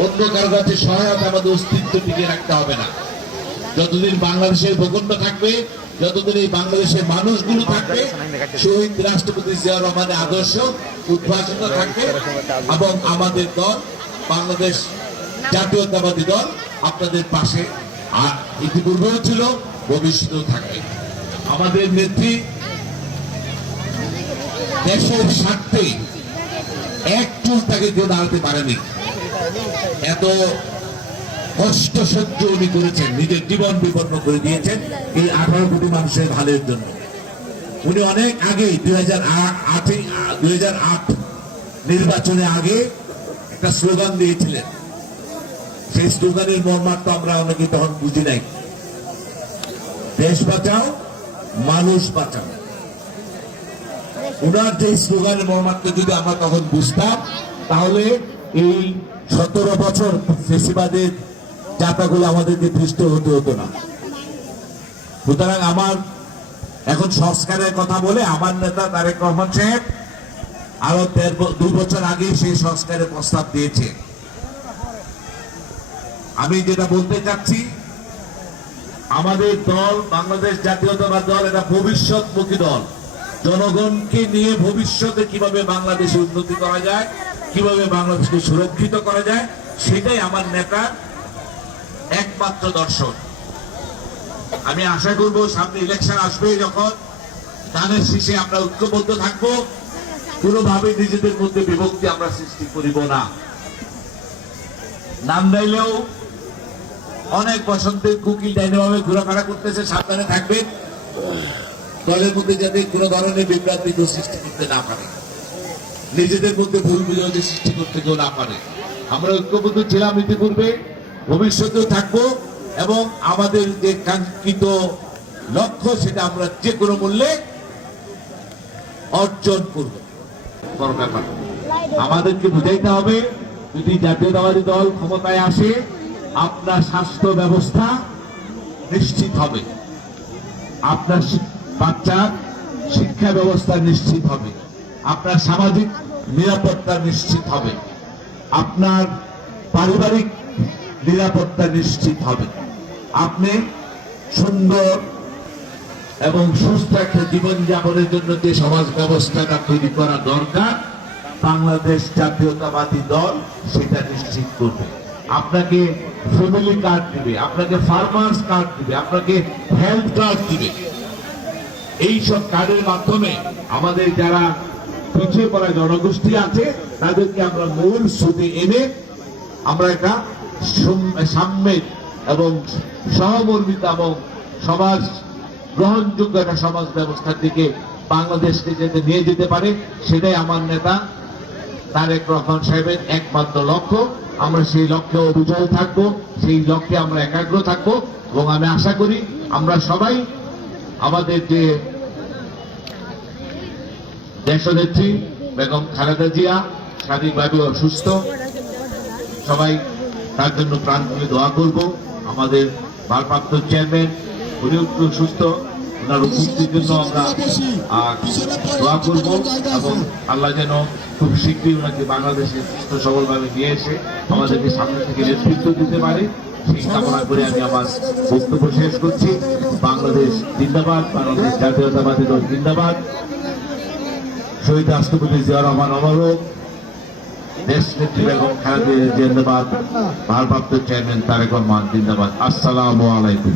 অন্য কারো কাছে সহায়তা আমাদের অস্তিত্ব টিকে রাখতে হবে না। যতদিন বাংলাদেশের ভূখণ্ড থাকবে, যতদিন এই বাংলাদেশের মানুষগুলো থাকবে, শহীদ রাষ্ট্রপতি জিয়াউর রহমানের আদর্শ উদ্ভাসিত থাকবে এবং আমাদের দল বাংলাদেশ জাতীয়তাবাদী দল আপনাদের পাশে ইতিপূর্বেও ছিল, ভবিষ্যতেও থাকবে। আমাদের নেত্রী দেশের স্বার্থে এক চুল তাকে কেউ দাঁড়াতে পারেনি। এত কষ্ট সহ্য উনি করেছেন, নিজের জীবন বিপন্ন করে দিয়েছেন এই 18 কোটি মানুষের ভালোর জন্য। উনি অনেক আগে 2008 নির্বাচনে আগে একটা স্লোগান দিয়েছিলেন। সেই স্লোগানের মর্মার্থ আমরা অনেকে তখন বুঝি নাই, দেশ বাঁচাও মানুষ বাঁচাও। উনার যে স্লোগানের মর্মার্থ যদি আমরা তখন বুঝতাম, তাহলে এই 17 বছর ফেসিবাদের চাপাগুলো আমাদেরকে পৃষ্ঠ হতে হতো না। সুতরাং আমার এখন সংস্কারের কথা বলে আমার নেতা তারেক রহমান সাহেব আরো 2 বছর আগে সেই সংস্কারের প্রস্তাব দিয়েছে। আমি যেটা বলতে চাচ্ছি, আমাদের দল বাংলাদেশ জাতীয়তাবাদী দল এটা ভবিষ্যৎমুখী দল। জনগণকে নিয়ে ভবিষ্যতে কিভাবে বাংলাদেশে উন্নতি করা যায়, কিভাবে বাংলাদেশকে সুরক্ষিত করা যায়, সেটাই আমার নেতার একমাত্র দর্শন। আমি আশা করব সামনে ইলেকশন আসবে, যখন ধানের শীষে আমরা ঐক্যবদ্ধ থাকবো, কোনোভাবে নিজেদের মধ্যে বিভক্তি আমরা সৃষ্টি করিব না। নাম দিলেও অনেক বসন্তের কুকিল ডাইনাভাবে ঘোরাফেরা করতেছে, সাবধানে থাকবেন। দলের মধ্যে যাতে কোনো ধরনের বিভ্রান্তি সৃষ্টি করতে না পারে, নিজেদের মধ্যে ভুল বুঝাবুঝি সৃষ্টি করতে কেউ না পারে। আমরা ঐক্যবদ্ধ ছিলাম ইতিপূর্বে, ভবিষ্যতেও থাকবো এবং আমাদের যে কাঙ্ক্ষিত লক্ষ্য সেটা আমরা যে কোনো মূল্যে অর্জন করব। বড় ব্যাপার আমাদেরকে বুঝাইতে হবে, যদি জাতীয়তাবাদী দল ক্ষমতায় আসে, আপনার স্বাস্থ্য ব্যবস্থা নিশ্চিত হবে, আপনার বাচ্চার শিক্ষা ব্যবস্থা নিশ্চিত হবে, আপনার সামাজিক নিরাপত্তা নিশ্চিত হবে, আপনার পারিবারিক নিরাপত্তা নিশ্চিত হবে। আপনি সুন্দর এবং সুস্থ একটা জীবনযাপনের জন্য যে সমাজ ব্যবস্থাটা তৈরি করা দরকার, বাংলাদেশ জাতীয়তাবাদী দল সেটা নিশ্চিত করবে। আপনাকে ফ্যামিলি কার্ড দিবে, আপনাকে ফার্মার্স কার্ড দিবে, আপনাকে হেলথ কার্ড দিবে। এই সব কার্ডের মাধ্যমে আমাদের যারা পিছিয়ে পড়া জনগোষ্ঠী আছে তাদেরকে আমরা মূল সুদে এনে আমরা একটা সাম্যের এবং সহমর্মিতা এবং সমাজ গ্রহণযোগ্য একটা সমাজ ব্যবস্থার দিকে বাংলাদেশকে যাতে নিয়ে যেতে পারে, সেটাই আমার নেতা তারেক রহমান সাহেবের একমাত্র লক্ষ্য। আমরা সেই লক্ষ্যে অবিচল থাকবো, সেই লক্ষ্যে আমরা একাগ্র থাকবো এবং আমি আশা করি আমরা সবাই আমাদের যে দেশনেত্রী বেগম খালেদা জিয়া শারীরিকভাবে অসুস্থ, সবাই তার জন্য প্রাণ খুলে দোয়া করব। আমাদের ভারপ্রাপ্ত চেয়ারম্যান উনিও সুস্থ, ওনার মুক্তির জন্য আমরা দোয়া করব এবং আল্লাহ যেন খুব শীঘ্রই ওনাকে বাংলাদেশে সুস্থ সবলভাবে নিয়ে এসে আমাদেরকে সামনে থেকে নেতৃত্ব দিতে পারে, সেই কামনা করে আমি আমার বক্তব্য শেষ করছি। বাংলাদেশ জিন্দাবাদ, বাংলাদেশ জাতীয়তাবাদী দল জিন্দাবাদ, শহীদ রাষ্ট্রপতি জিয়াউর রহমান অমর হোক, দেশ নেত্রী বেগম খালেদা জিয়া জিন্দাবাদ, ভারপ্রাপ্ত চেয়ারম্যান তারেক রহমান জিন্দাবাদ। আসসালামু আলাইকুম।